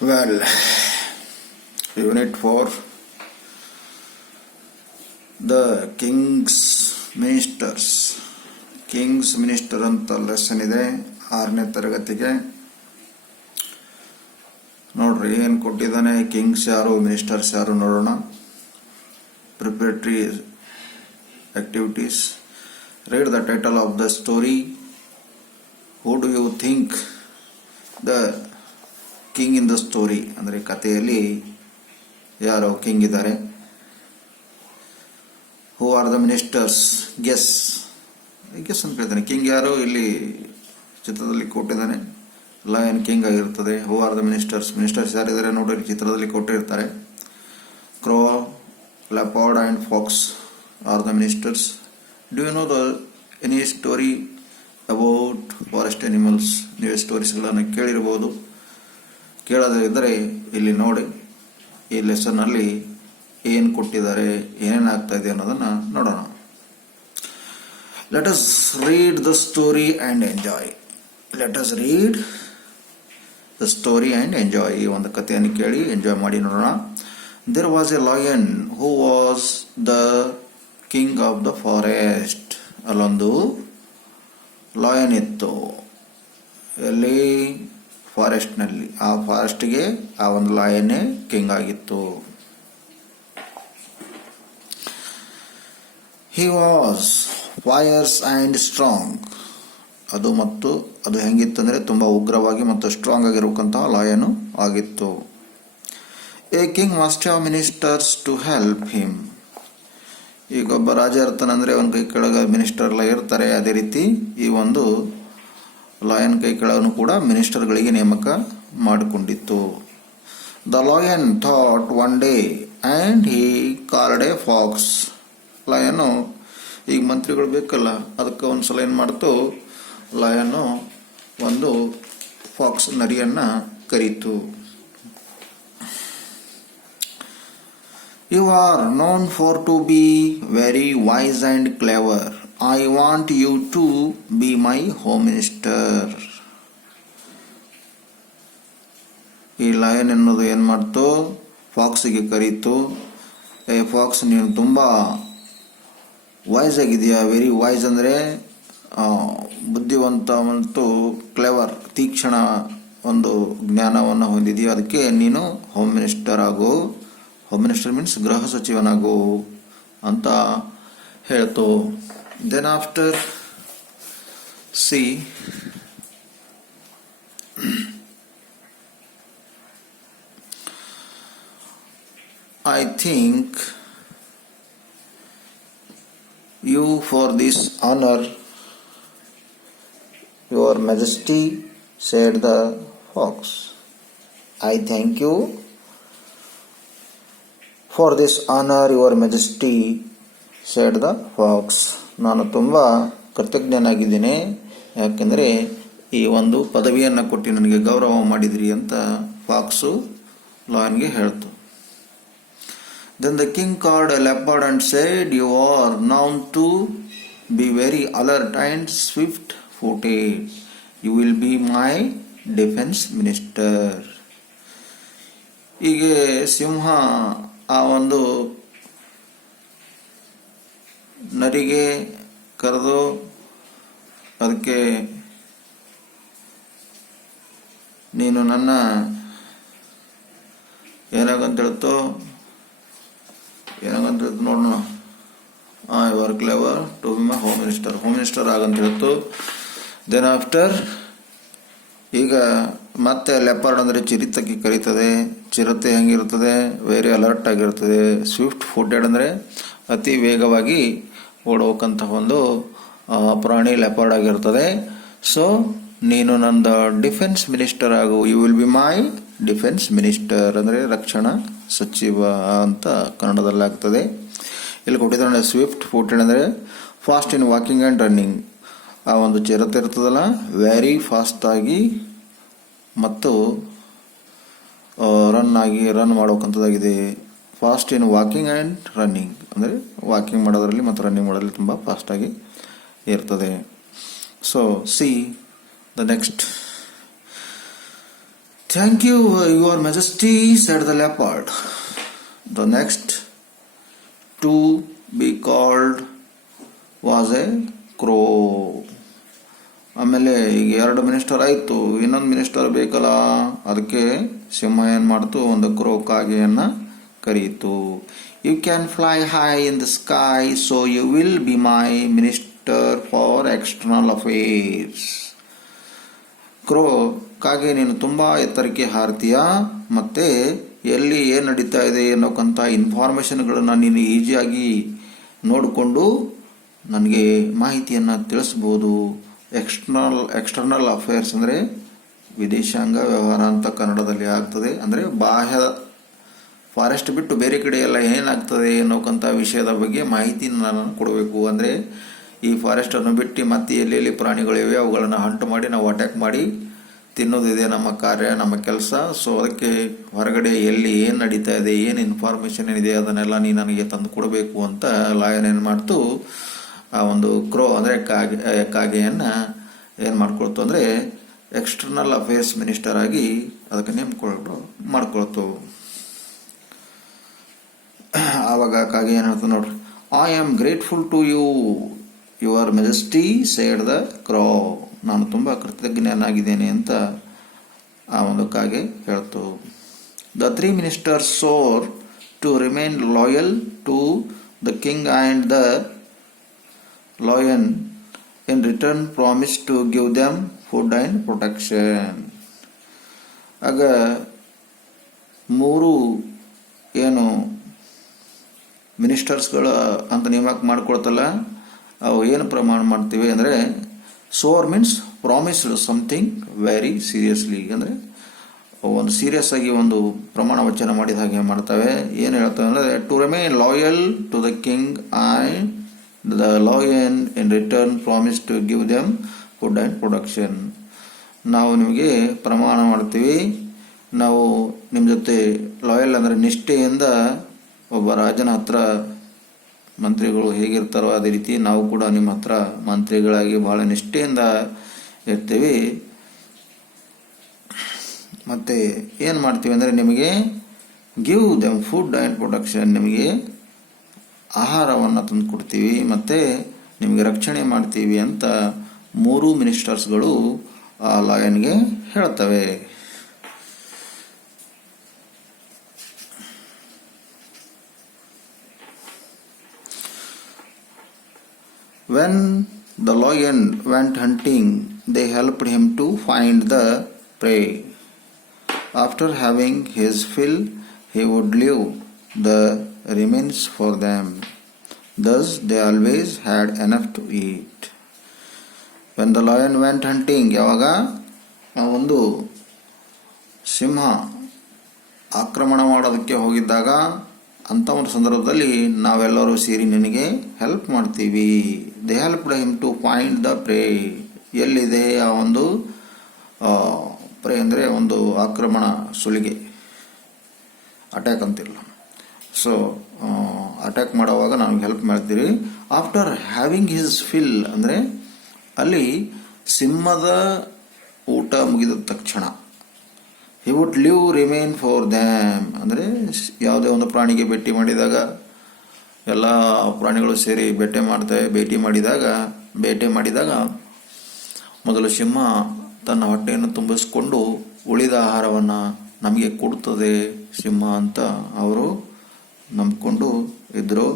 Well, Unit 4, the King's Ministers. Kings minister ಅಂತ lesson ಇದೆ 6ನೇ ತರಗತಿಗೆ. ನೋಡ್ರಿ ಏನು ಕೊಟ್ಟಿದ್ದಾನೆ, ಕಿಂಗ್ಸ್ ಯಾರು ಮಿನಿಸ್ಟರ್ಸ್ ಯಾರು ನೋಡೋಣ. Preparatory activities. Read the title of the story. Who do you think the king in the story, ಅಂದರೆ ಕಥೆಯಲ್ಲಿ ಯಾರು ಕಿಂಗ್ ಇದ್ದಾರೆ. Who are the ministers, guess ಅಂತ ಕೇಳ್ತಾನೆ. ಕಿಂಗ್ ಯಾರು ಇಲ್ಲಿ ಚಿತ್ರದಲ್ಲಿ ಕೊಟ್ಟಿದ್ದಾನೆ, ಲಯನ್ ಕಿಂಗ್ ಆಗಿರ್ತದೆ. Who are the ministers, ministers ಯಾರಿದ್ದಾರೆ ನೋಡಿ ಚಿತ್ರದಲ್ಲಿ ಕೊಟ್ಟಿರ್ತಾರೆ. Crow, leopard and fox are the ministers. Do you know the any story about forest animals? ನೀವು ಸ್ಟೋರೀಸ್ಗಳನ್ನು ಕೇಳಿರ್ಬೋದು. ಕೇಳೋದಿದ್ದರೆ ಇಲ್ಲಿ ನೋಡಿ, ಈ ಲೆಸನ್ನಲ್ಲಿ ಏನು ಕೊಟ್ಟಿದ್ದಾರೆ, ಏನೇನಾಗ್ತಾ ಇದೆ ಅನ್ನೋದನ್ನು ನೋಡೋಣ. Let us read the story and enjoy. Let us read the story and enjoy. ಈ ಒಂದು ಕಥೆಯನ್ನು ಕೇಳಿ ಎಂಜಾಯ್ ಮಾಡಿ ನೋಡೋಣ. There was a lion who was the king of the forest. ಅಲ್ಲೊಂದು ಲಾಯನ್ ಇತ್ತು, ಎಲ್ಲಿ ಫಾರೆಸ್ಟ್ನಲ್ಲಿ. ಆ ಫಾರೆಸ್ಟ್ಗೆ ಆ ಒಂದು ಲಾಯನ್ನೇ ಕಿಂಗ್ ಆಗಿತ್ತು. He was fierce and strong. ಅದು ಹೆಂಗಿತ್ತಂದರೆ ತುಂಬ ಉಗ್ರವಾಗಿ ಮತ್ತು ಸ್ಟ್ರಾಂಗ್ ಆಗಿರಬೇಕಂತಹ ಲಾಯನು ಆಗಿತ್ತು. A king must have ministers to help him. ಈಗ ಒಬ್ಬ ರಾಜ ಇರ್ತಾನಂದರೆ ಅವನ ಕೈ ಕೆಳಗೆ ಮಿನಿಸ್ಟರ್ ಎಲ್ಲ ಇರ್ತಾರೆ. ಅದೇ ರೀತಿ ಈ ಒಂದು ಲಾಯನ್ ಕೈ ಕೆಳಗನು ಕೂಡ ಮಿನಿಸ್ಟರ್ಗಳಿಗೆ ನೇಮಕ ಮಾಡಿಕೊಂಡಿತ್ತು. The lion thought one day and he called a fox. Lion, ಈಗ ಮಂತ್ರಿಗಳು ಬೇಕಲ್ಲ, ಅದಕ್ಕೆ ಒಂದು ಸಲ ಏನು ಮಾಡ್ತು, ಲಾಯನು ಒಂದು ಫಾಕ್ಸ್ ನರಿಯನ್ನು ಕರೀತು. You are known far to be very wise and clever. I want you to be my home minister. ಈ ಲಾಯನ್ ಎನ್ನುವುದು ಏನು ಮಾಡ್ತು, ಫಾಕ್ಸಿಗೆ ಕರೀತು. ಏ ಫಾಕ್ಸ್, ನೀನು ತುಂಬ ವೈಸ್ ಆಗಿದೆಯಾ. ವೆರಿ ವೈಸ್ ಅಂದರೆ ಬುದ್ಧಿವಂತ ಮತ್ತು ಕ್ಲೆವರ್, ತೀಕ್ಷ್ಣ ಒಂದು ಜ್ಞಾನವನ್ನು ಹೊಂದಿದೆಯಾ. ಅದಕ್ಕೆ ನೀನು ಹೋಮ್ ಮಿನಿಸ್ಟರ್ ಆಗು. ಹೋಮ್ ಮಿನಿಸ್ಟರ್ ಮೀನ್ಸ್ ಗೃಹ ಸಚಿವನಾಗು ಅಂತ ಹೇಳ್ತು. Then after see I think you for this honor, your majesty, said the fox. I thank you for this honor, your majesty, said the fox. ನಾನು ತುಂಬ ಕೃತಜ್ಞನಾಗಿದ್ದೀನಿ, ಯಾಕೆಂದರೆ ಈ ಒಂದು ಪದವಿಯನ್ನು ಕೊಟ್ಟು ನನಗೆ ಗೌರವ ಮಾಡಿದ್ರಿ ಅಂತ ಫಾಕ್ಸು ಲಾಯನ್ಗೆ ಹೇಳ್ತು. Then the king called a leopard and said, you are known to be very alert and swift-footed. You will be my defense minister. ಹೀಗೆ ಸಿಂಹ ಆ ಒಂದು ನರಿಗೆ ಕರೆದು ಅದಕ್ಕೆ, ನೀನು ನನ್ನ ಏನಾಗಂತ ಹೇಳ್ತು ನೋಡೋಣ. You are clever to be my home minister ಆಗಂತ ಹೇಳ್ತು. ದೆನ್ ಆಫ್ಟರ್ ಈಗ ಮತ್ತೆ ಲೆಪರ್ಡ್ ಅಂದರೆ ಚಿರತೆಗೆ ಕರೀತದೆ. ಚಿರತೆ ಹೆಂಗಿರ್ತದೆ, ವೆರಿ ಅಲರ್ಟ್ ಆಗಿರ್ತದೆ. ಸ್ವಿಫ್ಟ್ ಫುಟೆಡ್ ಅಂದರೆ ಅತಿ ವೇಗವಾಗಿ ಓಡೋಕಂತಹ ಒಂದು ಪ್ರಾಣಿ ಲೆಪರ್ಡ್ ಆಗಿರ್ತದೆ. ಸೊ ನೀನು ನಂದು ಡಿಫೆನ್ಸ್ ಮಿನಿಸ್ಟರ್ ಆಗು. You will be my defence minister ಅಂದರೆ ರಕ್ಷಣಾ ಸಚಿವ ಅಂತ ಕನ್ನಡದಲ್ಲಿ ಆಗ್ತದೆ. ಇಲ್ಲಿ ಕೊಟ್ಟಿದ್ದಾರೆ ಸ್ವಿಫ್ಟ್ ಫುಟೆಡ್ ಅಂದರೆ fast in walking and running. ಆ ಒಂದು ಚಿರತೆ ಇರ್ತದಲ್ಲ, ವೆರಿ ಫಾಸ್ಟಾಗಿ ಮತ್ತು ರನ್ ಮಾಡೋಕ್ಕಂಥದ್ದಾಗಿದೆ. Fast in walking and running ಅಂದರೆ ವಾಕಿಂಗ್ ಮಾಡೋದ್ರಲ್ಲಿ ಮತ್ತು ರನ್ನಿಂಗ್ ಮಾಡೋದ್ರಲ್ಲಿ ತುಂಬ ಫಾಸ್ಟಾಗಿ ಇರ್ತದೆ. So see the next Thank you, your majesty, said the leopard. The next to be called was a crow. ಆಮೇಲೆ ಈಗ 2 ಮಿನಿಸ್ಟರ್ ಆಯಿತು, ಇನ್ನೊಂದು ಮಿನಿಸ್ಟರ್ ಬೇಕಲ್ಲ, ಅದಕ್ಕೆ ಸಿಂಹ ಏನು ಮಾಡ್ತು, ಒಂದು ಕ್ರೋ ಕಾಗೆಯನ್ನು ಕರೀತು. You can fly high in the sky, so you will be my minister for external affairs. Crow ಕಾಗೆ, ನೀನು ತುಂಬ ಎತ್ತರಕ್ಕೆ ಹಾರ್ತೀಯ, ಮತ್ತು ಎಲ್ಲಿ ಏನು ನಡೀತಾ ಇದೆ ಅನ್ನೋಕ್ಕಂಥ ಇನ್ಫಾರ್ಮೇಷನ್ಗಳನ್ನು ನೀನು ನೋಡಿಕೊಂಡು ನನಗೆ ಮಾಹಿತಿಯನ್ನು ತಿಳಿಸ್ಬೋದು. ಎಕ್ಸ್ಟರ್ನಲ್ ಅಫೇರ್ಸ್ ಅಂದರೆ ವಿದೇಶಾಂಗ ವ್ಯವಹಾರ ಅಂತ ಕನ್ನಡದಲ್ಲಿ ಆಗ್ತದೆ. ಅಂದರೆ ಬಾಹ್ಯ ಫಾರೆಸ್ಟ್ ಬಿಟ್ಟು ಬೇರೆ ಕಡೆ ಎಲ್ಲ ಏನಾಗ್ತದೆ ಅನ್ನೋಕ್ಕಂಥ ವಿಷಯದ ಬಗ್ಗೆ ಮಾಹಿತಿನ ನಾನು ಕೊಡಬೇಕು. ಅಂದರೆ ಈ ಫಾರೆಸ್ಟನ್ನು ಬಿಟ್ಟು ಮತ್ತೆ ಎಲ್ಲೆಲ್ಲಿ ಪ್ರಾಣಿಗಳಿವೆ ಅವುಗಳನ್ನು ಹಂಟ್ ಮಾಡಿ ನಾವು ಅಟ್ಯಾಕ್ ಮಾಡಿ ತಿನ್ನೋದಿದೆ ನಮ್ಮ ಕಾರ್ಯ, ನಮ್ಮ ಕೆಲಸ. ಸೊ ಅದಕ್ಕೆ ಹೊರಗಡೆ ಎಲ್ಲಿ ಏನು ನಡೀತಾ ಇದೆ, ಏನು ಇನ್ಫಾರ್ಮೇಷನ್ ಏನಿದೆ ಅದನ್ನೆಲ್ಲ ನೀನು ನನಗೆ ತಂದು ಕೊಡಬೇಕು ಅಂತ ಲಾಯನ್ ಏನು ಮಾಡ್ತು, ಆ ಒಂದು ಕ್ರೋ ಅಂದರೆ ಕಾಗೆಯನ್ನು ಏನು ಮಾಡ್ಕೊಳ್ತು ಅಂದರೆ ಎಕ್ಸ್ಟರ್ನಲ್ ಅಫೇರ್ಸ್ ಮಿನಿಸ್ಟರ್ ಆಗಿ ಅದಕ್ಕೆ ಮಾಡ್ಕೊಳ್ತು. ಆವಾಗ ಕಾಗೆ ಏನು ಹೇಳ್ತು ನೋಡ್ರಿ, I am grateful to you your majesty said the crow. ನಾನು ತುಂಬ ಕೃತಜ್ಞನಾಗಿದ್ದೇನೆ ಅಂತ ಆ ಒಂದು ಕಾಗೆ ಹೇಳ್ತು. The 3 ministers swore to remain loyal to the king and the lion in return promise to give them food and protection. ಆಗ 3 ಏನು ಮಿನಿಸ್ಟರ್ಸ್ಗಳ ಅಂತ ನೇಮಕ ಮಾಡ್ಕೊಳ್ತಲ್ಲ, ಅವು ಏನು ಪ್ರಮಾಣ ಮಾಡ್ತೀವಿ ಅಂದರೆ, swore means promised something very seriously, ಅಂದರೆ ಒಂದು ಸೀರಿಯಸ್ ಆಗಿ ಒಂದು ಪ್ರಮಾಣ ವಚನ ಮಾಡಿದ ಹಾಗೆ ಮಾಡ್ತವೆ. ಏನು ಹೇಳ್ತವೆ ಅಂದರೆ, to remain loyal to the king and the lion in return promise to give them food and production. ನಾವು ನಿಮಗೆ ಪ್ರಮಾಣ ಮಾಡ್ತೀವಿ, ನಾವು ನಿಮ್ಮ ಜೊತೆ ಲಾಯಲ್ ಅಂದರೆ ನಿಷ್ಠೆಯಿಂದ ಒಬ್ಬ ರಾಜನ ಹತ್ರ ಮಂತ್ರಿಗಳು ಹೇಗಿರ್ತಾರೋ ಅದೇ ರೀತಿ ನಾವು ಕೂಡ ನಿಮ್ಮ ಹತ್ರ ಮಂತ್ರಿಗಳಾಗಿ ಬಹಳ ನಿಷ್ಠೆಯಿಂದ ಇರ್ತೀವಿ. ಮತ್ತು ಏನು ಮಾಡ್ತೀವಿ ಅಂದರೆ, ನಿಮಗೆ give them food and protection, ನಿಮಗೆ ಆಹಾರವನ್ನು ತಂದು ಕೊಡ್ತೀವಿ ಮತ್ತು ನಿಮಗೆ ರಕ್ಷಣೆ ಮಾಡ್ತೀವಿ ಅಂತ 3 ಮಿನಿಸ್ಟರ್ಸ್ಗಳು ಆ ಲಾಯನ್ಗೆ ಹೇಳ್ತವೆ. When the lion went hunting, they helped him to find the prey. After having his fill, he would leave the remains for them. Thus they always had enough to eat. When the lion went hunting, ಯಾವಾಗ ಒಂದು ಸಿಂಹ ಆಕ್ರಮಣ ಮಾಡೋದಕ್ಕೆ ಹೋಗಿದ್ದಾಗ, ಅಂಥ ಒಂದು ಸಂದರ್ಭದಲ್ಲಿ ನಾವೆಲ್ಲರೂ ಸೇರಿ ನಿನಗೆ ಹೆಲ್ಪ್ ಮಾಡ್ತೀವಿ. They helped him to find the prey. ಎಲ್ಲಿದೆ ಆ ಒಂದು ಪ್ರೇ ಅಂದರೆ ಒಂದು ಆಕ್ರಮಣ, ಸುಲಿಗೆ, ಅಟ್ಯಾಕ್ ಅಂತಿಲ್ಲ. ಸೊ ಅಟ್ಯಾಕ್ ಮಾಡೋವಾಗ ನಾವು ಹೆಲ್ಪ್ ಮಾಡ್ತೀವಿ. ಆಫ್ಟರ್ ಹ್ಯಾವಿಂಗ್ ಹಿಸ್ ಫಿಲ್ ಅಂದರೆ ಅಲ್ಲಿ ಸಿಂಹದ ಊಟ ಮುಗಿದ ತಕ್ಷಣ, he would live remain for them ಅಂದರೆ ಯಾವುದೇ ಒಂದು ಪ್ರಾಣಿಗೆ ಭೇಟಿ ಮಾಡಿದಾಗ, ಎಲ್ಲ ಪ್ರಾಣಿಗಳು ಸೇರಿ ಭೇಟಿ ಮಾಡಿದಾಗ ಮೊದಲು ಸಿಂಹ ತನ್ನ ಹೊಟ್ಟೆಯನ್ನು ತುಂಬಿಸಿಕೊಂಡು ಉಳಿದ ಆಹಾರವನ್ನು ನಮಗೆ ಕೊಡ್ತದೆ ಸಿಂಹ ಅಂತ ಅವರು ನಂಬಿಕೊಂಡು ಇದ್ದರು.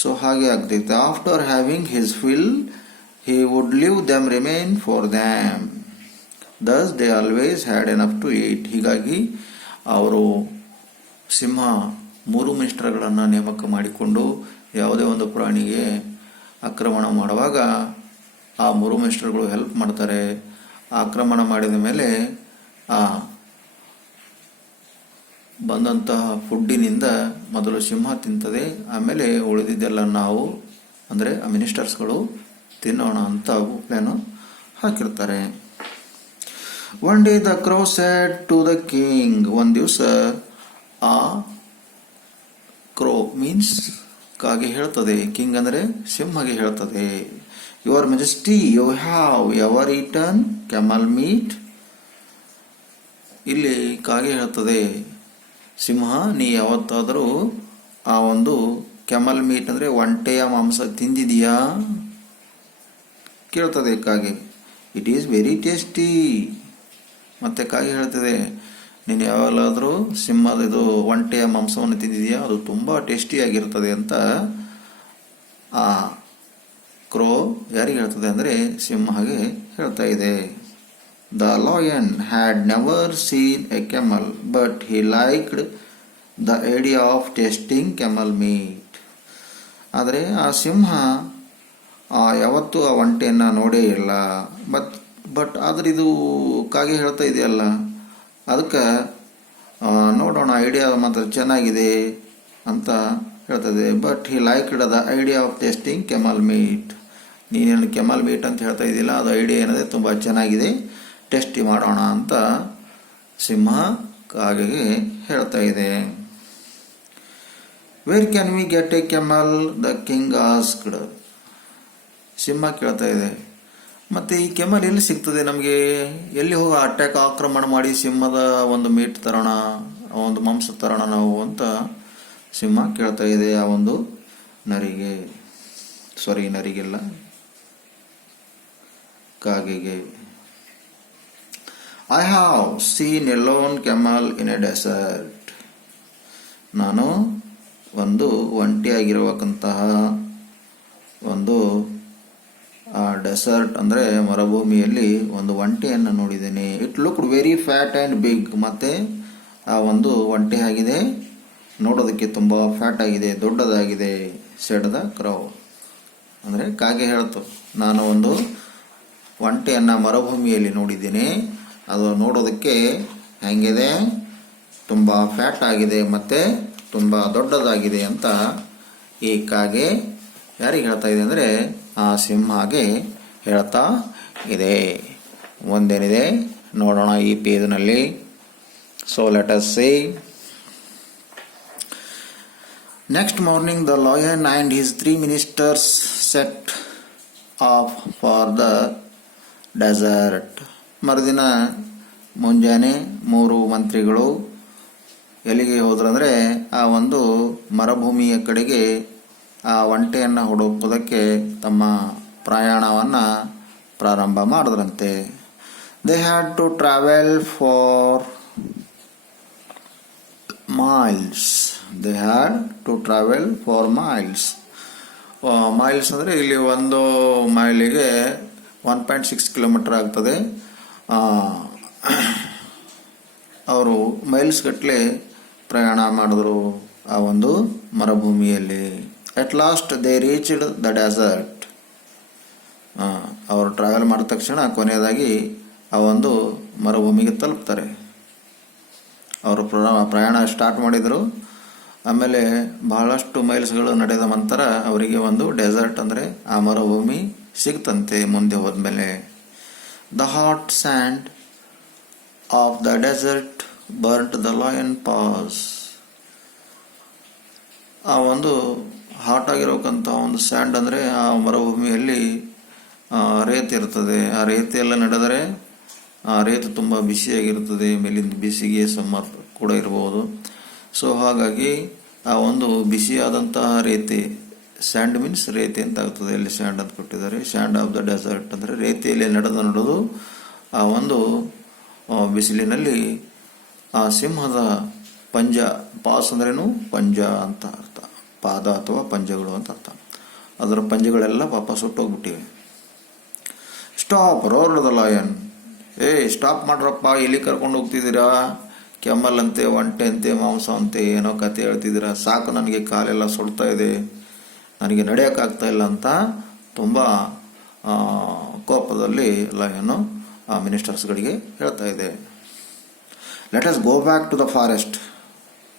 ಸೊ ಹಾಗೆ ಆಗ್ತೈತೆ. After having his fill he would leave them remain for them. Thus they always had enough to eat. ಹೀಗಾಗಿ ಅವರು ಸಿಂಹ 3 ಮಿನಿಸ್ಟರ್ಗಳನ್ನು ನೇಮಕ ಮಾಡಿಕೊಂಡು ಯಾವುದೇ ಒಂದು ಪ್ರಾಣಿಗೆ ಆಕ್ರಮಣ ಮಾಡುವಾಗ ಆ 3 ಮಿನಿಸ್ಟರ್ಗಳು ಹೆಲ್ಪ್ ಮಾಡ್ತಾರೆ. ಆಕ್ರಮಣ ಮಾಡಿದ ಮೇಲೆ ಆ ಬಂದಂತಹ ಫುಡ್ಡಿನಿಂದ ಮೊದಲು ಸಿಂಹ ತಿಂತದೆ, ಆಮೇಲೆ ಉಳಿದಿದ್ದೆಲ್ಲ ನಾವು ಅಂದರೆ ಆ ಮಿನಿಸ್ಟರ್ಸ್ಗಳು ತಿನ್ನೋಣ ಅಂತ ಪ್ಲಾನು ಹಾಕಿರ್ತಾರೆ. One day the crow said to the king. ಒಂದು ದಿವಸ ಆ ಕ್ರೋ ಮೀನ್ಸ್ ಕಾಗೆ ಹೇಳ್ತದೆ, ಕಿಂಗ್ ಅಂದರೆ ಸಿಂಹಗೆ ಹೇಳ್ತದೆ, your majesty you have ever eaten camel meat. ಇಲ್ಲಿ ಕಾಗೆ ಹೇಳ್ತದೆ, ಸಿಂಹ ನೀ ಯಾವತ್ತಾದರೂ ಆ ಒಂದು ಕೆಮಲ್ ಮೀಟ್ ಅಂದರೆ ಒಂಟೆಯ ಮಾಂಸ ತಿಂದಿದೆಯಾ ಕೇಳ್ತದೆ ಕಾಗೆ. It is very tasty. ಮತ್ತೆ ಕಾಗೆ ಹೇಳ್ತದೆ, ನೀನು ಯಾವಾಗಲಾದರೂ ಸಿಂಹದ ಇದು ಒಂಟೆಯ ಮಾಂಸವನ್ನು ತಿಂದಿದೆಯಾ, ಅದು ತುಂಬ ಟೇಸ್ಟಿಯಾಗಿರ್ತದೆ ಅಂತ ಆ ಕ್ರೋ ಯಾರಿಗೆ ಹೇಳ್ತದೆ ಅಂದರೆ ಸಿಂಹಗೆ ಹೇಳ್ತಾ ಇದೆ. The lion had never seen A ಕೆಮಲ್ but he liked the idea of tasting ಕೆಮಲ್ meat. ಆದರೆ ಆ ಸಿಂಹ ಯಾವತ್ತೂ ಆ ಒಂಟೆಯನ್ನು ನೋಡೇ ಇಲ್ಲ. ಬಟ್ ಆದರೆ ಇದು ಕಾಗೆ ಹೇಳ್ತಾ ಇದೆಯಲ್ಲ, ಅದಕ್ಕೆ ನೋಡೋಣ ಐಡಿಯಾ ಮಾತ್ರ ಚೆನ್ನಾಗಿದೆ ಅಂತ ಹೇಳ್ತದೆ. But he liked the idea of tasting ಕೆಮಲ್ meet. ನೀನೇನು ಕೆಮಲ್ ಮೀಟ್ ಅಂತ ಹೇಳ್ತಾ ಇದೆಯಲ್ಲ, ಅದು ಐಡಿಯಾ ಏನಿದೆ ತುಂಬ ಚೆನ್ನಾಗಿದೆ, ಟೇಸ್ಟಿ ಮಾಡೋಣ ಅಂತ ಸಿಂಹ ಕಾಗೆಗೆ ಹೇಳ್ತಾ ಇದೆ. Where can we get a camel the king asked. ಸಿಂಹ ಕೇಳ್ತಾ ಇದೆ, ಮತ್ತು ಈ ಕೆಮಲ್ ಎಲ್ಲಿ ಸಿಗ್ತದೆ ನಮಗೆ, ಎಲ್ಲಿ ಹೋಗಿ ಆಕ್ರಮಣ ಮಾಡಿ ಸಿಂಹದ ಒಂದು ಮೀಟ್ ತರೋಣ, ಒಂದು ಮಾಂಸ ತರೋಣ ನಾವು ಅಂತ ಸಿಂಹ ಕೇಳ್ತಾ ಇದೆ ಆ ಒಂದು ನರಿಗೆ, ನರಿಗೆಲ್ಲ ಕಾಗೆಗೆ. I have seen a lone camel in a desert. ನಾನು ಒಂದು ಒಂಟಿಯಾಗಿರುವಕ್ಕಂತಹ ಒಂದು ಡೆಸರ್ಟ್ ಅಂದರೆ ಮರುಭೂಮಿಯಲ್ಲಿ ಒಂದು ಒಂಟೆಯನ್ನು ನೋಡಿದ್ದೇನೆ. It looked very fat and big. ಮತ್ತು ಆ ಒಂದು ಒಂಟೆ ಆಗಿದೆ, ನೋಡೋದಕ್ಕೆ ತುಂಬ ಫ್ಯಾಟ್ ಆಗಿದೆ, ದೊಡ್ಡದಾಗಿದೆ. Said the crow. ಅಂದರೆ ಕಾಗೆ ಹೇಳ್ತು, ನಾನು ಒಂದು ಒಂಟೆಯನ್ನು ಮರುಭೂಮಿಯಲ್ಲಿ ನೋಡಿದ್ದೀನಿ, ಅದು ನೋಡೋದಕ್ಕೆ ಹೆಂಗಿದೆ, ತುಂಬ ಫ್ಯಾಟ್ ಆಗಿದೆ ಮತ್ತು ತುಂಬ ದೊಡ್ಡದಾಗಿದೆ ಅಂತ ಈ ಕಾಗೆ ಯಾರಿಗೆ ಹೇಳ್ತಾ ಇದೆ ಅಂದರೆ ಆ ಸಿಂಹಗೆ ಹೇಳ್ತಾ ಇದೆ. ಒಂದೇನಿದೆ ನೋಡೋಣ ಈ ಪೇಜ್ನಲ್ಲಿ. So let us see. Next morning the lion and his 3 ministers set off for the desert. ಮರುದಿನ ಮುಂಜಾನೆ 3 ಮಂತ್ರಿಗಳು ಎಲ್ಲಿಗೆ ಹೋದ್ರಂದರೆ ಆ ಒಂದು ಮರುಭೂಮಿಯ ಕಡೆಗೆ ಆ ಒಂಟೆಯನ್ನು ಹುಡುಕೋದಕ್ಕೆ ತಮ್ಮ ಪ್ರಯಾಣವನ್ನು ಪ್ರಾರಂಭ ಮಾಡಿದ್ರಂತೆ. They had to travel for miles. Miles ಅಂದರೆ ಇಲ್ಲಿ ಒಂದು ಮೈಲಿಗೆ 1.6 ಕಿಲೋಮೀಟರ್ ಆಗ್ತದೆ. ಅವರು ಮೈಲ್ಸ್ ಗಟ್ಟಲೆ ಪ್ರಯಾಣ ಮಾಡಿದ್ರು ಆ ಒಂದು ಮರುಭೂಮಿಯಲ್ಲಿ. At last they reached the desert. ಅವರು ಟ್ರಾವೆಲ್ ಮಾಡಿದ ತಕ್ಷಣ ಕೊನೆಯದಾಗಿ ಆ ಒಂದು ಮರುಭೂಮಿಗೆ ತಲುಪ್ತಾರೆ. ಅವರು ಪ್ರಯಾಣ ಸ್ಟಾರ್ಟ್ ಮಾಡಿದರು. ಆಮೇಲೆ ಬಹಳಷ್ಟು ಮೈಲ್ಸ್ಗಳು ನಡೆದ ನಂತರ ಅವರಿಗೆ ಒಂದು ಡೆಸರ್ಟ್ ಅಂದರೆ ಆ ಮರುಭೂಮಿ ಸಿಗ್ತಂತೆ ಮುಂದೆ ಹೋದ್ಮೇಲೆ. The hot sand of the desert burnt the lion paws. ಆ ಒಂದು ಹಾಟ್ ಆಗಿರೋಕ್ಕಂಥ ಒಂದು ಸ್ಯಾಂಡ್ ಅಂದರೆ ಆ ಮರುಭೂಮಿಯಲ್ಲಿ ರೇತ್ ಇರ್ತದೆ. ಆ ರೇತಿಯೆಲ್ಲ ನಡೆದರೆ ಆ ರೇತು ತುಂಬ ಬಿಸಿಯಾಗಿರ್ತದೆ, ಮೇಲಿಂದ ಬಿಸಿಗೆ ಸಮ್ಮರ್ ಕೂಡ ಇರ್ಬೋದು. ಸೊ ಹಾಗಾಗಿ ಆ ಒಂದು ಬಿಸಿಯಾದಂತಹ ರೇತಿ, ಸ್ಯಾಂಡ್ ಮೀನ್ಸ್ ರೇತಿ ಅಂತ ಆಗ್ತದೆ, ಇಲ್ಲಿ ಸ್ಯಾಂಡ್ ಅಂತ ಕೊಟ್ಟಿದ್ದಾರೆ. ಸ್ಯಾಂಡ್ ಆಫ್ ದ ಡೆಸರ್ಟ್ ಅಂದರೆ ರೇತಿಯಲ್ಲಿ ನಡೆದು ಆ ಒಂದು ಬಿಸಿಲಿನಲ್ಲಿ ಆ ಸಿಂಹದ ಪಂಜ, ಪಾಸ್ ಅಂದ್ರೇನು ಪಂಜ ಅಂತ ಅರ್ಥ, ಪಾದ ಅಥವಾ ಪಂಜಗಳು ಅಂತ ಅರ್ಥ. ಅದರ ಪಂಜಗಳೆಲ್ಲ ವಾಪಸ್ ಸುಟ್ಟೋಗ್ಬಿಟ್ಟಿವೆ. Stop roared the lion. Stop ಮಾಡ್ರಪ್ಪ, ಎಲ್ಲಿ ಕರ್ಕೊಂಡು ಹೋಗ್ತಿದ್ದೀರಾ, ಕೆಮ್ಮಲ್ ಅಂತೆ, ಒಂಟೆ ಅಂತೆ, ಮಾಂಸ ಅಂತೆ, ಏನೋ ಕತೆ ಹೇಳ್ತಿದ್ದೀರಾ, ಸಾಕು, ನನಗೆ ಕಾಲೆಲ್ಲ ಸುಡ್ತಾ ಇದೆ, ನನಗೆ ನಡೆಯೋಕ್ಕಾಗ್ತಾ ಇಲ್ಲ ಅಂತ ತುಂಬ ಕೋಪದಲ್ಲಿ ಲಾಯನು ಆ ಮಿನಿಸ್ಟರ್ಸ್ಗಳಿಗೆ ಹೇಳ್ತಾ ಇದೆ. Let us go back to the forest.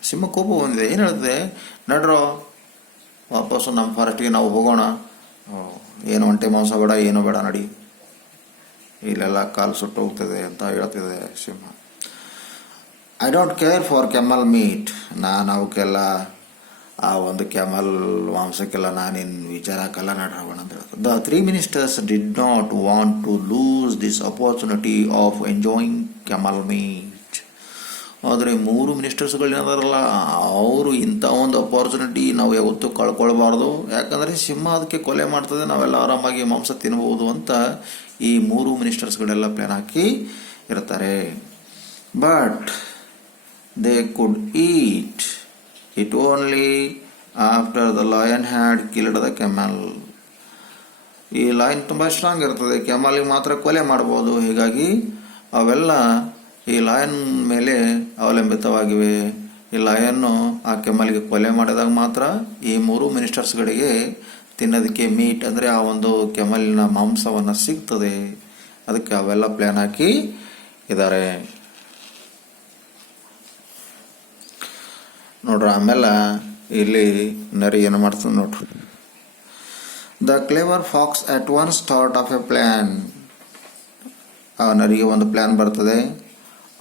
ಸಿಂಹ ಕೋಪ ಬಂದಿದೆ, ಏನು ಹೇಳ್ತದೆ, ನಡ್ರೋ ವಾಪಸ್ಸು ನಮ್ಮ ಫಾರೆಸ್ಟ್ಗೆ ನಾವು ಹೋಗೋಣ, ಏನು ಒಂಟೆ ಮಾಂಸ ಬೇಡ, ಏನೂ ಬೇಡ, ನಡಿ, ಇಲ್ಲೆಲ್ಲ ಕಾಲು ಸುಟ್ಟು ಹೋಗ್ತದೆ ಅಂತ ಹೇಳ್ತಿದೆ ಸಿಂಹ. I don't care for camel meat. ನಾನು ಅವಕ್ಕೆಲ್ಲ ಆ ಒಂದು ಕೆಮಲ್ ಮಾಂಸಕ್ಕೆಲ್ಲ ನಾನೇನು ವಿಚಾರ ಹಾಕಲ್ಲ, ನಡ್ರೋಣ ಅಂತ ಹೇಳ್ತಾರೆ. The 3 ministers did not want to lose this opportunity of enjoying camel meat. ಆದರೆ 3 ಮಿನಿಸ್ಟರ್ಸ್ಗಳೇನದಾರಲ್ಲ ಅವರು ಇಂಥ ಒಂದು ಅಪಾರ್ಚುನಿಟಿ ನಾವು ಯಾವತ್ತೂ ಕಳ್ಕೊಳ್ಬಾರ್ದು. ಯಾಕಂದರೆ ಸಿಂಹ ಅದಕ್ಕೆ ಕೊಲೆ ಮಾಡ್ತದೆ, ನಾವೆಲ್ಲ ಆರಾಮಾಗಿ ಮಾಂಸ ತಿನ್ಬೋದು ಅಂತ ಈ 3 ಮಿನಿಸ್ಟರ್ಸ್ಗಳೆಲ್ಲ ಪ್ಲ್ಯಾನ್ ಹಾಕಿ ಇರ್ತಾರೆ. But they could eat it only after the lion had killed the camel. ಈ ಲಯನ್ ತುಂಬ ಸ್ಟ್ರಾಂಗ್ ಇರ್ತದೆ, ಕೆಮಲ್ಗೆ ಮಾತ್ರ ಕೊಲೆ ಮಾಡ್ಬೋದು. ಹೀಗಾಗಿ ಅವೆಲ್ಲ ಈ ಲಯನ್ ಮೇಲೆ ಅವಲಂಬಿತವಾಗಿವೆ. ಈ ಲಯನ್ನು ಆ ಕೆಮಲ್ಗೆ ಕೊಲೆ ಮಾಡಿದಾಗ ಮಾತ್ರ ಈ 3 ಮಿನಿಸ್ಟರ್ಸ್ಗಳಿಗೆ ತಿನ್ನೋದಕ್ಕೆ ಮೀಟ್ ಅಂದರೆ ಆ ಒಂದು ಕೆಮಲಿನ ಮಾಂಸವನ್ನು ಸಿಗ್ತದೆ. ಅದಕ್ಕೆ ಅವೆಲ್ಲ ಪ್ಲ್ಯಾನ್ ಹಾಕಿ ಇದ್ದಾರೆ ನೋಡ್ರಿ. ಆಮೇಲೆ ಇಲ್ಲಿ ನರಿ ಏನು ಮಾಡ್ತದೆ ನೋಡ್ರಿ. The clever fox at once thought of a plan. ಆ ನರಿಗೆ ಒಂದು ಪ್ಲ್ಯಾನ್ ಬರ್ತದೆ.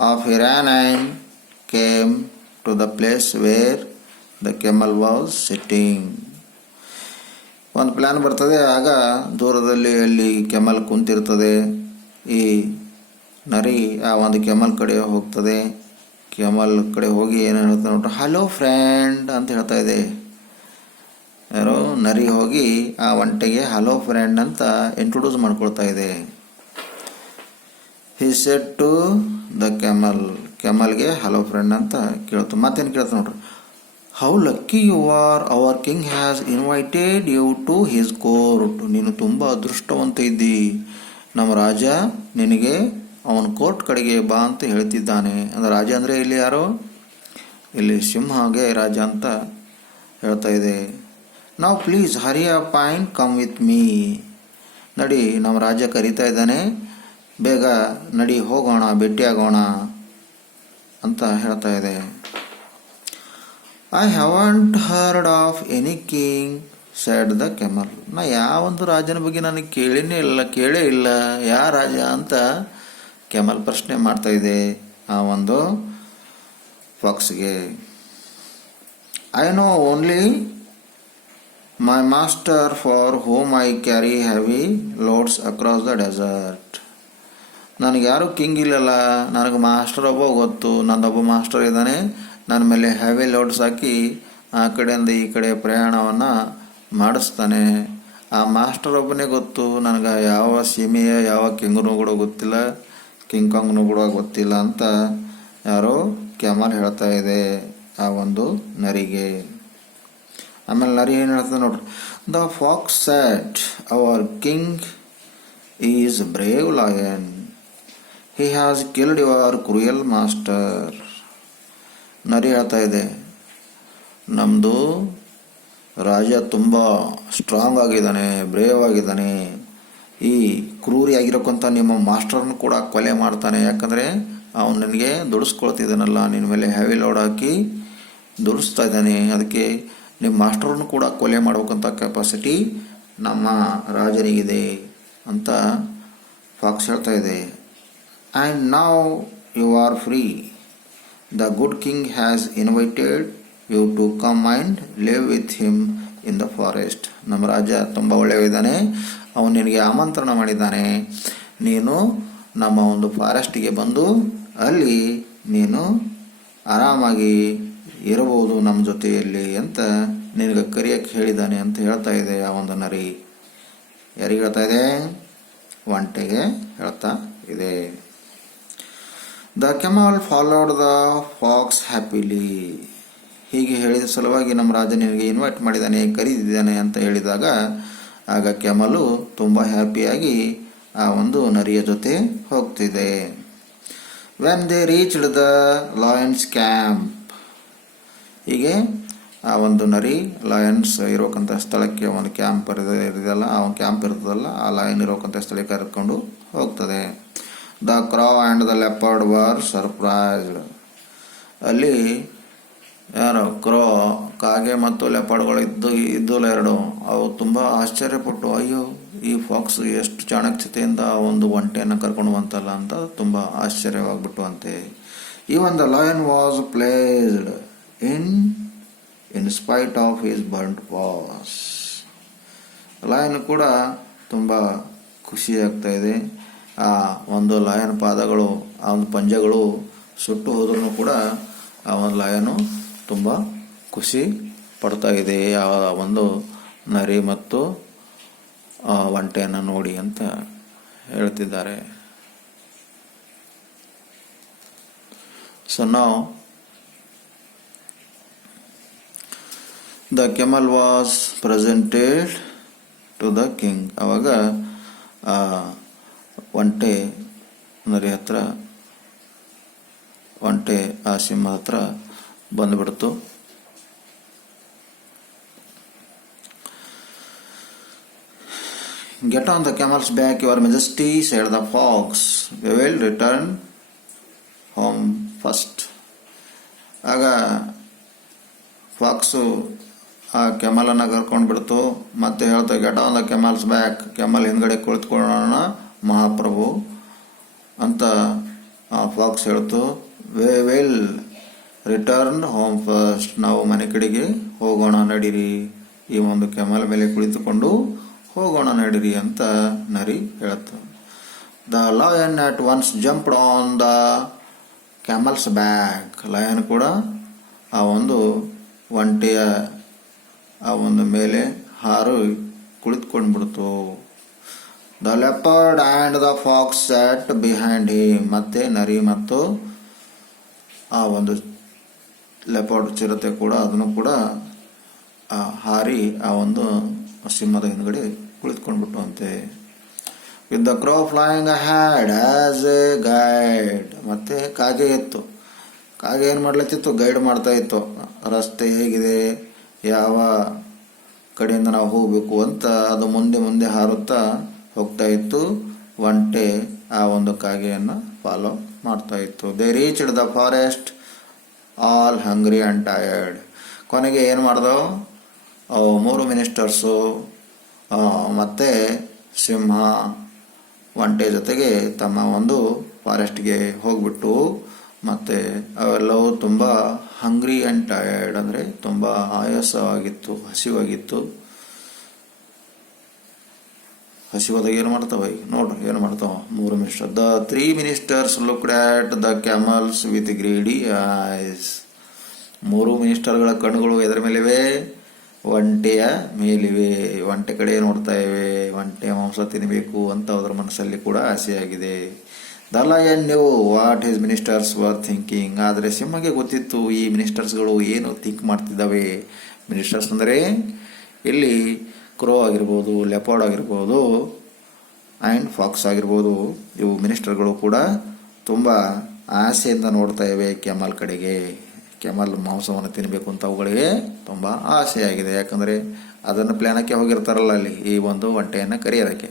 ಆಫ್ ಹಿರಾನೈನ್ came to the place where the camel was sitting. ಒಂದು ಪ್ಲ್ಯಾನ್ ಬರ್ತದೆ. ಆಗ ದೂರದಲ್ಲಿ ಅಲ್ಲಿ ಕೆಮಲ್ ಕುಂತಿರ್ತದೆ. ಈ ನರಿ ಆ ಒಂದು ಕೆಮಲ್ ಕಡೆ ಹೋಗ್ತದೆ. ಕೆಮಲ್ ಕಡೆ ಹೋಗಿ ಏನು ಹೇಳ್ತಾ ನೋಡ್ರಿ, ಹಲೋ ಫ್ರೆಂಡ್ ಅಂತ ಹೇಳ್ತಾ ಇದೆ. ಯಾರೋ ನರಿ ಹೋಗಿ ಆ ಒಂಟೆಗೆ ಹಲೋ ಫ್ರೆಂಡ್ ಅಂತ ಇಂಟ್ರೊಡ್ಯೂಸ್ ಮಾಡ್ಕೊಳ್ತಾ ಇದೆ. He said to the camel. ಕೆಮಲ್ಗೆ ಹಲೋ ಫ್ರೆಂಡ್ ಅಂತ ಕೇಳ್ತು. ಮತ್ತೇನು ಕೇಳ್ತು ನೋಡ್ರಿ, how lucky you are, our king has invited you to his court. ನೀನು ತುಂಬ ಅದೃಷ್ಟವಂತ ಇದ್ದಿ, ನಮ್ಮ ರಾಜ ನಿನಗೆ ಅವನ ಕೋರ್ಟ್ ಕಡೆಗೆ ಬಾ ಅಂತ ಹೇಳ್ತಿದ್ದಾನೆ. ಅಂದರೆ ರಾಜ ಅಂದರೆ ಇಲ್ಲಿ ಯಾರು, ಇಲ್ಲಿ ಸಿಂಹಗೆ ರಾಜ ಅಂತ ಹೇಳ್ತಾ ಇದೆ. ನಾವು please hurry up and come with me. ನಡಿ, ನಮ್ಮ ರಾಜ ಕರೀತಾ ಇದ್ದಾನೆ, ಬೇಗ ನಡಿ ಹೋಗೋಣ, ಭೇಟಿಯಾಗೋಣ ಅಂತ ಹೇಳ್ತಾ ಇದೆ. I haven't heard of any king said the camel. ನಾ ಯಾವೊಂದು ರಾಜನ ಬಗ್ಗೆ ನನಗೆ ಕೇಳೇ ಇಲ್ಲ. ಯಾ ರಾಜ ಅಂತ ಕೆಮಲ್ ಪ್ರಶ್ನೆ ಮಾಡ್ತಾ ಇದೆ ಆ ಒಂದು ಫಾಕ್ಸ್ಗೆ. I know only my master for home I carry heavy loads across the desert. ನನಗೆ ಯಾರು ಕಿಂಗ್ ಇಲ್ಲಲ್ಲ, ನನಗೆ ಮಾಸ್ಟರ್ ಒಬ್ಬ ಗೊತ್ತು. ನನ್ನೊಬ್ಬ ಮಾಸ್ಟರ್ ಇದ್ದಾನೆ, ನನ್ನ ಮೇಲೆ ಹೆವಿ ಲೋಡ್ಸ್ ಹಾಕಿ ಆ ಕಡೆಯಿಂದ ಈ ಕಡೆ ಪ್ರಯಾಣವನ್ನು ಮಾಡಿಸ್ತಾನೆ. ಆ ಮಾಸ್ಟರ್ ಒಬ್ಬನೇ ಗೊತ್ತು ನನಗೆ. ಯಾವ ಸೀಮೆಯ ಯಾವ ಕಿಂಗ್ನೂ ಕೂಡ ಗೊತ್ತಿಲ್ಲ, ಕಿಂಗ್ ಕಾಂಗ್ನೂ ಕೂಡ ಗೊತ್ತಿಲ್ಲ ಅಂತ ಯಾರೋ ಕೆಮಲ್ ಹೇಳ್ತಾ ಇದೆ ಆ ಒಂದು ನರಿಗೆ. ಆಮೇಲೆ ನರಿ ಏನು ಹೇಳ್ತದೆ ನೋಡ್ರಿ, the fox said our king is brave lion, he has killed your cruel master. ನರಿ ಹೇಳ್ತಾ ಇದೆ, ನಮ್ಮದು ರಾಜ ತುಂಬ ಸ್ಟ್ರಾಂಗ್ ಆಗಿದ್ದಾನೆ, ಬ್ರೇವ್ ಆಗಿದ್ದಾನೆ. ಈ ಕ್ರೂರಿಯಾಗಿರೋಕ್ಕಂಥ ನಿಮ್ಮ ಮಾಸ್ಟರ್ನ ಕೂಡ ಕೊಲೆ ಮಾಡ್ತಾನೆ. ಯಾಕಂದರೆ ಅವನು ನನಗೆ ದುಡಿಸ್ಕೊಳ್ತಿದ್ದಾನಲ್ಲ, ನಿನ್ನ ಮೇಲೆ ಹೆವಿ ಲೋಡ್ ಹಾಕಿ ದುಡಿಸ್ತಾ ಇದ್ದಾನೆ. ಅದಕ್ಕೆ ನಿಮ್ಮ ಮಾಸ್ಟರ್ನು ಕೂಡ ಕೊಲೆ ಮಾಡ್ಬೇಕಂತ ಕೆಪಾಸಿಟಿ ನಮ್ಮ ರಾಜನಿಗಿದೆ ಅಂತ ಫಾಕ್ಸ್ ಹೇಳ್ತಾ ಇದೆ. And now you are free. The good king has invited you to come and live with him in the forest. ನಮ್ಮ ರಾಜ ತುಂಬ ಒಳ್ಳೆಯವಿದ್ದಾನೆ, ಅವನು ನಿನಗೆ ಆಮಂತ್ರಣ ಮಾಡಿದ್ದಾನೆ, ನೀನು ನಮ್ಮ ಒಂದು ಫಾರೆಸ್ಟಿಗೆ ಬಂದು ಅಲ್ಲಿ ನೀನು ಆರಾಮಾಗಿ ಇರಬಹುದು ನಮ್ಮ ಜೊತೆಯಲ್ಲಿ ಅಂತ ನಿನಗೆ ಕರೆಯಕ್ಕೆ ಹೇಳಿದ್ದಾನೆ ಅಂತ ಹೇಳ್ತಾ ಇದೆ ಆ ಒಂದು ನರಿ. ಯಾರಿಗೆ ಹೇಳ್ತಾ ಇದೆ? ಒಂಟೆಗೆ ಹೇಳ್ತಾ ಇದೆ. The ಕೆಮಲ್ followed the fox happily. ಹೀಗೆ ಹೇಳಿದ ಸಲುವಾಗಿ ನಮ್ಮ ರಾಜ ನಿನಗೆ ಇನ್ವೈಟ್ ಮಾಡಿದ್ದಾನೆ, ಕರೀದಿದ್ದಾನೆ ಅಂತ ಹೇಳಿದಾಗ ಆಗ ಕೆಮಲು ತುಂಬ ಹ್ಯಾಪಿಯಾಗಿ ಆ ಒಂದು ನರಿಯ ಜೊತೆ ಹೋಗ್ತಿದೆ. When they reached the Lions camp. ಹೀಗೆ ಆ ಒಂದು ನರಿ ಲಯನ್ಸ್ ಇರೋಕ್ಕಂಥ ಸ್ಥಳಕ್ಕೆ ಒಂದು ಕ್ಯಾಂಪ್ ಇರೋದಲ್ಲ, ಆ ಒಂದು ಕ್ಯಾಂಪ್ ಇರ್ತದಲ್ಲ, ಆ ಲಯನ್ ಇರೋಕ್ಕಂಥ ಸ್ಥಳಕ್ಕೆ ಕರೆದುಕೊಂಡು ಹೋಗ್ತದೆ. The Kra and the leopard var surprised. ಅಲ್ಲಿ ಯಾರು ಕ್ರೋ, ಕಾಗೆ ಮತ್ತು ಲೆಪರ್ಡ್ಗಳು ಇದ್ದಲ್ಲ ಎರಡು, ಅವು ತುಂಬ ಆಶ್ಚರ್ಯಪಟ್ಟು, ಅಯ್ಯೋ ಈ ಫಾಕ್ಸ್ ಎಷ್ಟು ಚಾಣಾಕ್ಷತೆಯಿಂದ ಒಂದು ಒಂಟೆಯನ್ನು ಕರ್ಕೊಂಡು ಬಂತಲ್ಲ ಅಂತ ತುಂಬ ಆಶ್ಚರ್ಯವಾಗ್ಬಿಟ್ಟು ಅಂತೆ. Even the lion was placed in spite of his burnt pass. Lion ಕೂಡ ತುಂಬ ಖುಷಿಯಾಗ್ತಾ ಇದೆ. ಆ ಒಂದು ಲಯನ್ ಪಾದಗಳು, ಆ ಒಂದು ಪಂಜಗಳು ಸುಟ್ಟು ಹೋದ್ರೂ ಕೂಡ ಆ ಒಂದು ಲಯನು ತುಂಬ ಖುಷಿ ಪಡ್ತಾ ಇದೆ ಆ ಒಂದು ನರಿ ಮತ್ತು ಒಂಟೆಯನ್ನು ನೋಡಿ ಅಂತ ಹೇಳ್ತಿದ್ದಾರೆ. ಸೊ ನಾವು the camel was presented to the king. ಅವಾಗ ಒಂಟೆ ನರಿ ಹತ್ರ, ಒಂಟೆ ಆ ಸಿಂಹ ಹತ್ರ ಬಂದುಬಿಡ್ತು. Get on the camel's back, your majesty, said the fox. We will return home first. ಆಗ ಫಾಕ್ಸು ಆ ಕೆಮಲನ್ನು ಕರ್ಕೊಂಡು ಬಿಡ್ತು. ಮತ್ತೆ ಹೇಳ್ತಾ ಗೆಟ್ ಆನ್ ದ ಕೆಮಲ್ಸ್ ಬ್ಯಾಕ್, ಕೆಮಲ್ ಹಿಂದ್ಗಡೆ ಕುಳಿತುಕೊಳ್ಳೋಣ ಮಹಾಪ್ರಭು ಅಂತ ಫಾಕ್ಸ್ ಹೇಳ್ತು. We will return home first, ನಾವು ಮನೆ ಕಡೆಗೆ ಹೋಗೋಣ ನಡೀರಿ, ಈ ಒಂದು ಕೆಮಲ್ ಮೇಲೆ ಕುಳಿತುಕೊಂಡು ಹೋಗೋಣ ನಡೀರಿ ಅಂತ ನರಿ ಹೇಳ್ತು. The lion at once jumped on the camel's back. ಲಯನ್ ಕೂಡ ಆ ಒಂದು ಒಂಟೆಯ ಆ ಒಂದು ಮೇಲೆ ಹಾರು ಕುಳಿತುಕೊಂಡ್ಬಿಡ್ತು. The leopard and the fox sat behind him. ಮತ್ತೆ ನರಿ ಮತ್ತು ಆ ಒಂದು ಲೆಪರ್ಡ್ ಚಿರತೆ ಕೂಡ ಅದನ್ನು ಕೂಡ ಹಾರಿ ಆ ಒಂದು ಸಿಂಹದ ಹಿಂದ್ಗಡೆ ಕುಳಿತುಕೊಂಡ್ಬಿಟ್ಟು ಅಂತೆ. With the crow flying had as a guide. ಮತ್ತೆ ಕಾಗೆ ಇತ್ತು. ಕಾಗೆ ಏನು ಮಾಡ್ಲತ್ತಿತ್ತು? ಗೈಡ್ ಮಾಡ್ತಾ ಇತ್ತು. ರಸ್ತೆ ಹೇಗಿದೆ, ಯಾವ ಕಡೆಯಿಂದ ನಾವು ಹೋಗಬೇಕು ಅಂತ ಅದು ಮುಂದೆ ಮುಂದೆ ಹಾರುತ್ತಾ ಹೋಗ್ತಾ ಇತ್ತು. ಒಂಟೆ ಆ ಒಂದು ಕಾಗೆಯನ್ನು ಫಾಲೋ ಮಾಡ್ತಾ ಇತ್ತು. They reached the forest all hungry and tired. ಕೊನೆಗೆ ಏನು ಮಾಡ್ದವು? 3 ಮಿನಿಸ್ಟರ್ಸು ಮತ್ತು ಸಿಂಹ ಒಂಟೆ ಜೊತೆಗೆ ತಮ್ಮ ಒಂದು ಫಾರೆಸ್ಟ್ಗೆ ಹೋಗ್ಬಿಟ್ಟು, ಮತ್ತು ಅವೆಲ್ಲವೂ ತುಂಬ ಹಂಗ್ರಿ ಆ್ಯಂಡ್ ಟಯರ್ಡ್ ಅಂದರೆ ತುಂಬ ಆಯಾಸವಾಗಿತ್ತು, ಹಸಿವಾಗಿತ್ತು. ಹಸಿವಾದಾಗ ಏನು ಮಾಡ್ತಾವೆ ನೋಡ್ರಿ, ಏನು ಮಾಡ್ತಾವ 3 minister. The 3 ministers looked at the camels with greedy eyes. 3 ಮಿನಿಸ್ಟರ್ಗಳ ಕಣ್ಣುಗಳು ಎದರ ಮೇಲಿವೆ? ಒಂಟೆಯ ಮೇಲಿವೆ. ಒಂಟೆ ಕಡೆ ನೋಡ್ತಾ ಇವೆ. ಒಂಟೆಯ ಮಾಂಸ ತಿನ್ನಬೇಕು ಅಂತ ಅದರ ಮನಸ್ಸಲ್ಲಿ ಕೂಡ ಆಸೆಯಾಗಿದೆ. The lion knew what his ministers were thinking. ಆದರೆ ಸಿಂಹಗೆ ಗೊತ್ತಿತ್ತು ಈ ಮಿನಿಸ್ಟರ್ಸ್ಗಳು ಏನು ಥಿಂಕ್ ಮಾಡ್ತಿದ್ದಾವೆ. ಮಿನಿಸ್ಟರ್ಸ್ ಅಂದರೆ ಇಲ್ಲಿ ಕ್ರೋ ಆಗಿರ್ಬೋದು, ಲೆಪರ್ಡ್ ಆಗಿರ್ಬೋದು, ಆ್ಯಂಡ್ ಫಾಕ್ಸ್ ಆಗಿರ್ಬೋದು. ಇವು ಮಿನಿಸ್ಟರ್ಗಳು ಕೂಡ ತುಂಬ ಆಸೆಯಿಂದ ನೋಡ್ತಾ ಇವೆ ಕೆಮಲ್ ಕಡೆಗೆ. ಕೆಮಲ್ ಮಾಂಸವನ್ನು ತಿನ್ನಬೇಕು ಅಂತ ಅವುಗಳಿಗೆ ತುಂಬ ಆಸೆಯಾಗಿದೆ. ಯಾಕಂದರೆ ಅದನ್ನು ಪ್ಲ್ಯಾನಕ್ಕೆ ಹೋಗಿರ್ತಾರಲ್ಲ ಅಲ್ಲಿ ಈ ಒಂದು ಒಂಟೆಯನ್ನು ಕರೆಯೋದಕ್ಕೆ.